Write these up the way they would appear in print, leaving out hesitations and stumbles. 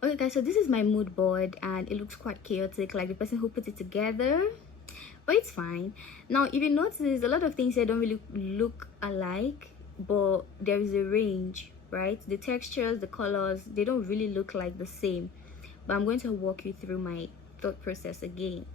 Okay guys, so this is my mood board and it looks quite chaotic, like the person who put it together, but it's fine. Now if you notice, a lot of things here don't really look alike, but there is a range, right? The textures, the colors, they don't really look like the same, but I'm going to walk you through my thought process again.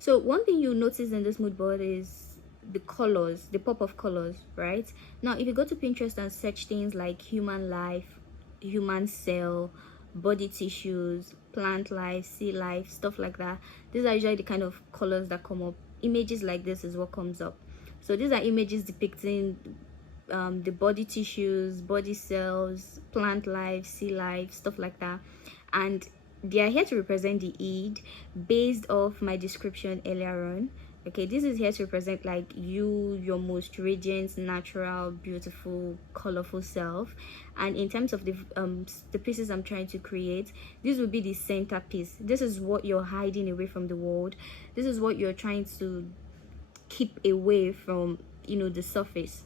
So one thing you'll notice in this mood board is the colors, the pop of colors, right? Now if you go to Pinterest and search things like human life, human cell, body tissues, plant life, sea life, stuff like that, these are usually the kind of colors that come up. Images like this is what comes up. So these are images depicting the body tissues, body cells, plant life, sea life, stuff like that. And they are here to represent the id based off my description earlier on. Okay, this is here to represent like you, your most radiant, natural, beautiful, colorful self. And in terms of the pieces I'm trying to create, this will be the centerpiece. This is what you're hiding away from the world. This is what you're trying to keep away from, the surface.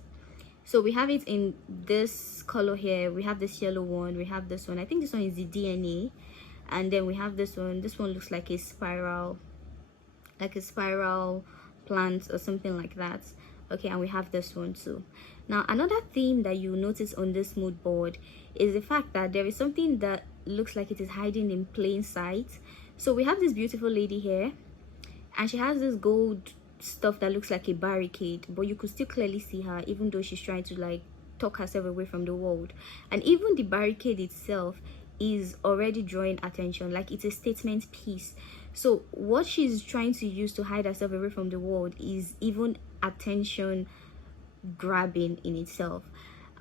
So we have it in this color here. We have this yellow one, we have this one. I think this one is the DNA. And then we have this one. This one looks like a spiral, plant or something like that. Okay, and we have this one too. Now another theme that you notice on this mood board is the fact that there is something that looks like it is hiding in plain sight. So we have this beautiful lady here, and she has this gold stuff that looks like a barricade, but you could still clearly see her even though she's trying to like tuck herself away from the world. And even the barricade itself is already drawing attention, like it's a statement piece. So what she's trying to use to hide herself away from the world is even attention grabbing in itself.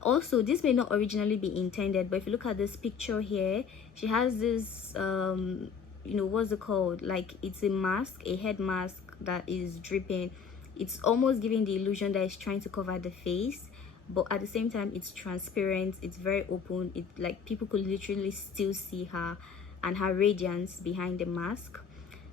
Also, this may not originally be intended, but if you look at this picture here, she has this what's it called, like it's a mask, a head mask that is dripping. It's almost giving the illusion that it's trying to cover the face, but at the same time it's transparent, it's very open. It like people could literally still see her and her radiance behind the mask.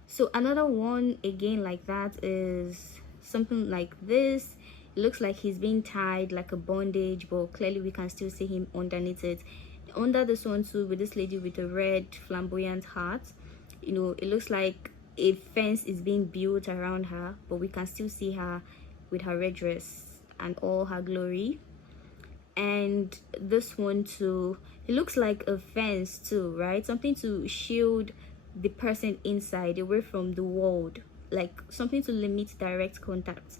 So another one again like that is something like this. It looks like he's being tied like a bondage, but clearly we can still see him underneath it. Under this one too, with this lady with a red flamboyant heart, it looks like a fence is being built around her, but we can still see her with her red dress and all her glory. And this one too, it looks like a fence too, right? Something to shield the person inside away from the world, like something to limit direct contact.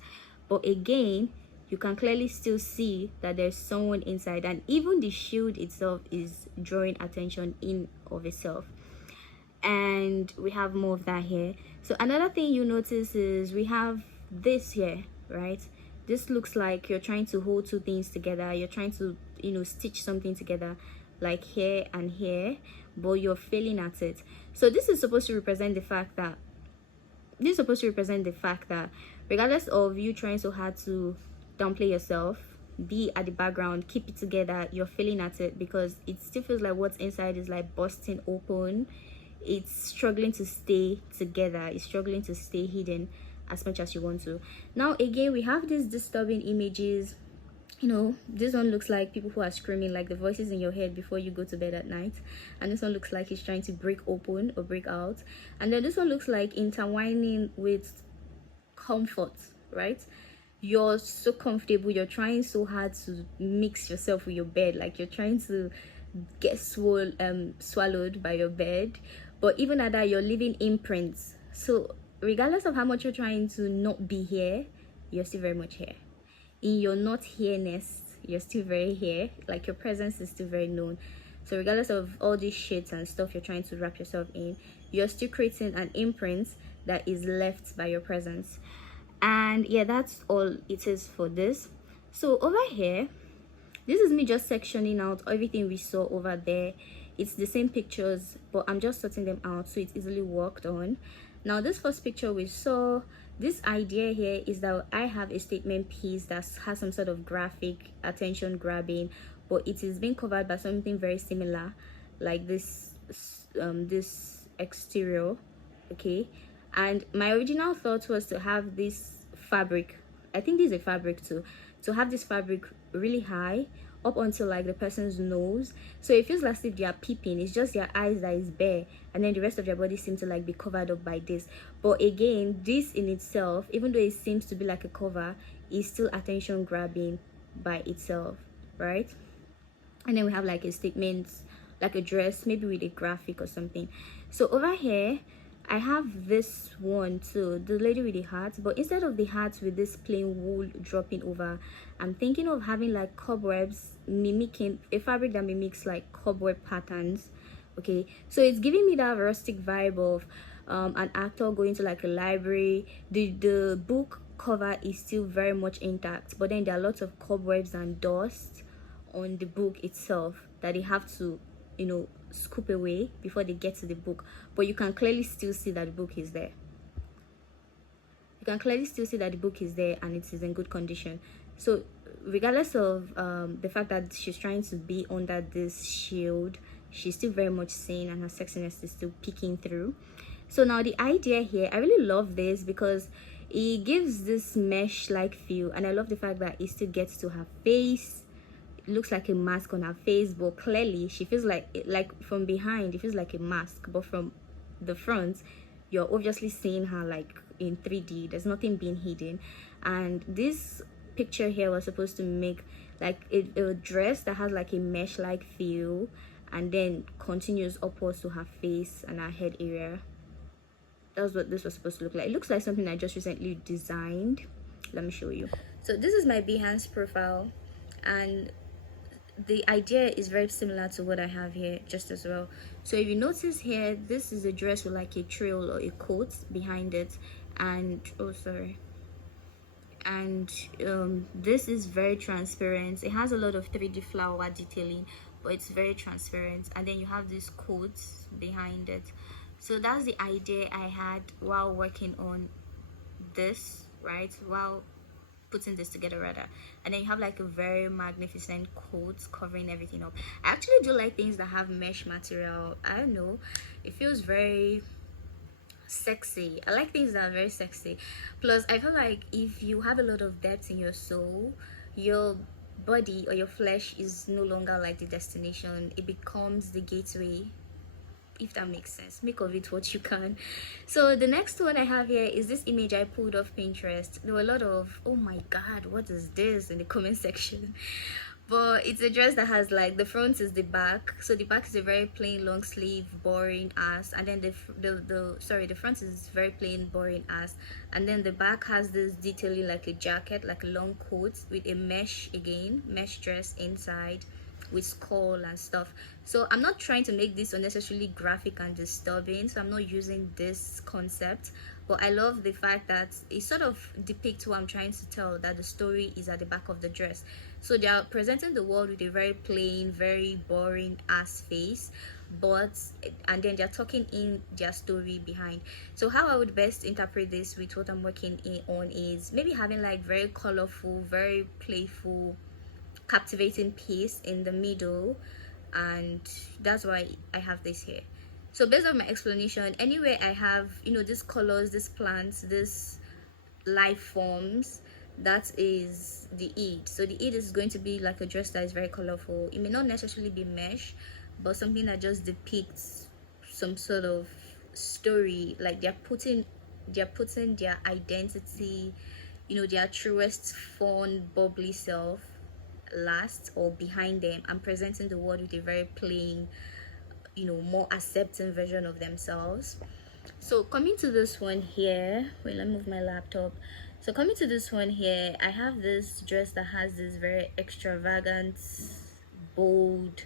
But again, you can clearly still see that there's someone inside, and even the shield itself is drawing attention in of itself. And we have more of that here. So another thing you notice is we have this here, right? This looks like you're trying to hold two things together. You're trying to stitch something together, like here and here, but you're failing at it. So this is supposed to represent the fact that regardless of you trying so hard to downplay yourself, be at the background, keep it together, you're failing at it, because it still feels like what's inside is like busting open. It's struggling to stay together, it's struggling to stay hidden as much as you want to. Now again, we have these disturbing images. This one looks like people who are screaming, like the voices in your head before you go to bed at night. And this one looks like he's trying to break open or break out. And then this one looks like intertwining with comfort, right? You're so comfortable, you're trying so hard to mix yourself with your bed, like you're trying to get swallowed by your bed, but even at that, you're leaving imprints. So regardless of how much you're trying to not be here, you're still very much here. In your not here-ness, you're still very here, like your presence is still very known. So regardless of all these shits and stuff you're trying to wrap yourself in, you're still creating an imprint that is left by your presence. And yeah, that's all it is for this. So over here, this is me just sectioning out everything we saw over there. It's the same pictures, but I'm just sorting them out so it's easily worked on. Now this first picture we saw, this idea here is that I have a statement piece that has some sort of graphic attention grabbing, but it is being covered by something very similar, like this this exterior. Okay, and my original thought was to have this fabric, I think this is a fabric too, to have this fabric really high up until like the person's nose, so it feels like if they are peeping. It's just their eyes that is bare, and then the rest of their body seems to like be covered up by this. But again, this in itself, even though it seems to be like a cover, is still attention grabbing by itself, right? And then we have like a statement, like a dress, maybe with a graphic or something. So over here I have this one too, the lady with the hat, but instead of the hat with this plain wool dropping over, I'm thinking of having like cobwebs, mimicking a fabric that mimics like cobweb patterns. Okay, so it's giving me that rustic vibe of an actor going to like a library. The book cover is still very much intact, but then there are lots of cobwebs and dust on the book itself that they have to, you know, scoop away before they get to the book. But you can clearly still see that the book is there. You can clearly still see that the book is there and it is in good condition. So regardless of the fact that she's trying to be under this shield, she's still very much sane and her sexiness is still peeking through. So now the idea here, I really love this because it gives this mesh like feel, and I love the fact that it still gets to her face. It looks like a mask on her face, but clearly she feels like from behind it feels like a mask, but from the front you're obviously seeing her like in 3D. There's nothing being hidden. And this picture here was supposed to make like a dress that has like a mesh like feel and then continues upwards to her face and her head area. That's what this was supposed to look like. It looks like something I just recently designed. Let me show you. So this is my Behance profile, and the idea is very similar to what I have here just as well. So if you notice here, this is a dress with like a trail or a coat behind it, and oh sorry, and this is very transparent. It has a lot of 3D flower detailing, but it's very transparent. And then you have these coats behind it. So that's the idea I had while working on this, right, while putting this together rather. And then you have like a very magnificent coat covering everything up. I actually do like things that have mesh material. I don't know, it feels very sexy. I like things that are very sexy. Plus I feel like if you have a lot of depth in your soul, your body or your flesh is no longer like the destination, it becomes the gateway, if that makes sense. Make of it what you can. So the next one I have here is this image I pulled off Pinterest. There were a lot of oh my god, what is this in the comment section. But it's a dress that has like the front is the back. So the back is a very plain long sleeve boring ass, and then the front is very plain boring ass, and then the back has this detailing like a jacket, like a long coat with a mesh dress inside with skull and stuff. So I'm not trying to make this unnecessarily graphic and disturbing, so I'm not using this concept, but I love the fact that it sort of depicts what I'm trying to tell, that the story is at the back of the dress. So they are presenting the world with a very plain, very boring ass face, and then they're talking in their story behind. So how I would best interpret this with what I'm working on is maybe having like very colorful, very playful, captivating piece in the middle, and that's why I have this here. So based on my explanation, anyway, I have, you know, these colors, these plants, these life forms, that is the Eid. So the Eid is going to be like a dress that is very colorful. It may not necessarily be mesh, but something that just depicts some sort of story, like they're putting their identity, you know, their truest fun bubbly self last or behind them, and presenting the world with a very plain, you know, more accepting version of themselves. So coming to this one here, wait, let me move my laptop. So coming to this one here, I have this dress that has this very extravagant, bold,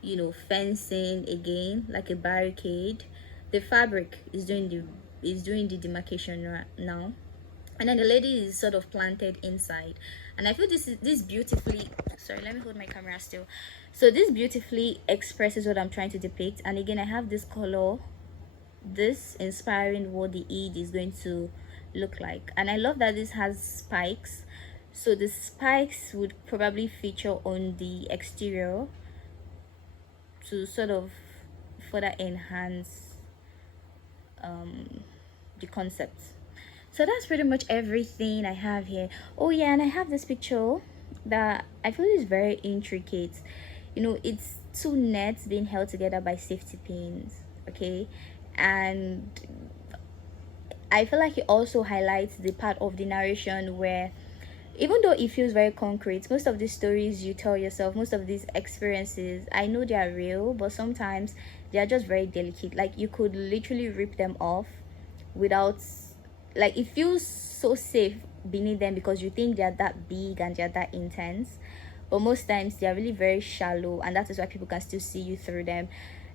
you know, fencing, again like a barricade. The fabric is doing the demarcation right now, and then the lady is sort of planted inside. And I feel this beautifully, sorry, let me hold my camera still. So this beautifully expresses what I'm trying to depict. And again, I have this color, this inspiring what the Eid is going to look like. And I love that this has spikes, so the spikes would probably feature on the exterior to sort of further enhance the concept. So that's pretty much everything I have here. Oh yeah, and I have this picture that I feel is very intricate. You know, it's two nets being held together by safety pins, okay? And I feel like it also highlights the part of the narration where, even though it feels very concrete, most of these stories you tell yourself, most of these experiences, I know they are real, but sometimes they are just very delicate. Like, you could literally rip them off without, like, it feels so safe beneath them because you think they are that big and they are that intense, but most times they are really very shallow, and that is why people can still see you through them.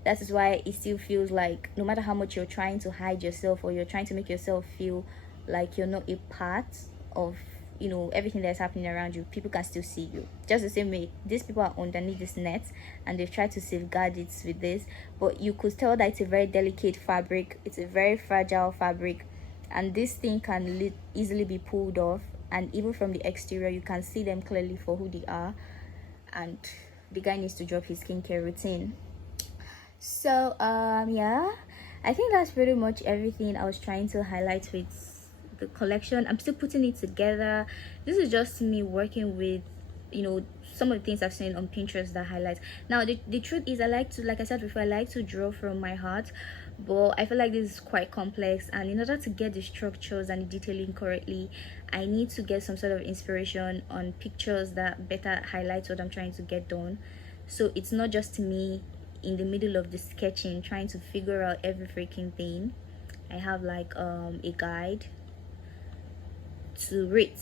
That is why it still feels like no matter how much you're trying to hide yourself, or you're trying to make yourself feel like you're not a part of, you know, everything that's happening around you, people can still see you. Just the same way these people are underneath this net and they've tried to safeguard it with this, but you could tell that it's a very delicate fabric, it's a very fragile fabric, and this thing can easily be pulled off, and even from the exterior you can see them clearly for who they are. And the guy needs to drop his skincare routine. So yeah, I think that's pretty much everything I was trying to highlight with the collection. I'm still putting it together. This is just me working with, you know, some of the things I've seen on Pinterest that highlight. Now the truth is, I like to, like I said before, I like to draw from my heart, but I feel like this is quite complex, and in order to get the structures and the detailing correctly, I need to get some sort of inspiration on pictures that better highlight what I'm trying to get done. So it's not just me in the middle of the sketching trying to figure out every freaking thing. I have like a guide to read.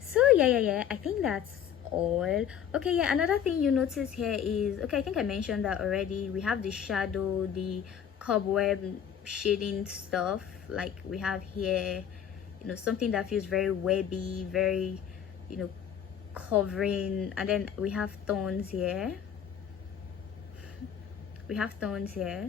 So yeah, I think that's all. Okay, yeah, another thing you notice here is, okay, I think I mentioned that already, we have the shadow, the cobweb shading stuff, like we have here, you know, something that feels very webby, very, you know, covering. And then we have thorns here,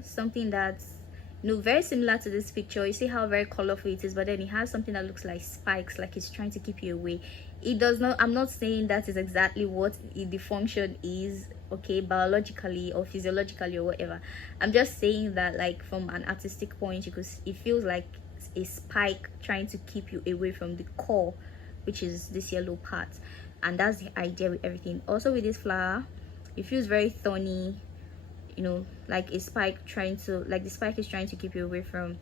something that's, you know, very similar to this picture. You see how very colorful it is, but then it has something that looks like spikes, like it's trying to keep you away. It does not, I'm not saying that is exactly what the function is, okay, biologically or physiologically or whatever. I'm just saying that, like, from an artistic point, because it feels like a spike trying to keep you away from the core, which is this yellow part. And that's the idea with everything. Also with this flower, it feels very thorny, you know, like a spike trying to, like the spike is trying to keep you away from,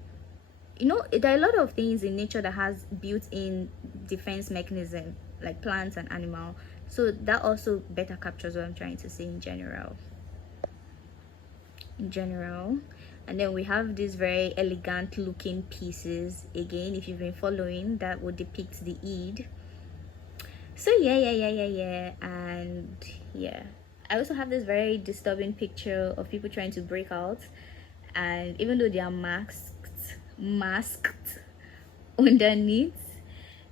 you know, there are a lot of things in nature that has built-in defense mechanism, like plants and animal. So that also better captures what I'm trying to say in general. And then we have these very elegant looking pieces. Again, if you've been following, that would depict the Eid. So yeah, and yeah, I also have this very disturbing picture of people trying to break out, and even though they are masked underneath,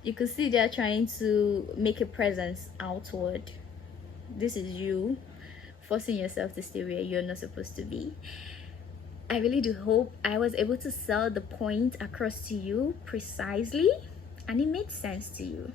you can see they're trying to make a presence outward. This is you forcing yourself to stay where you're not supposed to be. I really do hope I was able to sell the point across to you precisely and it made sense to you.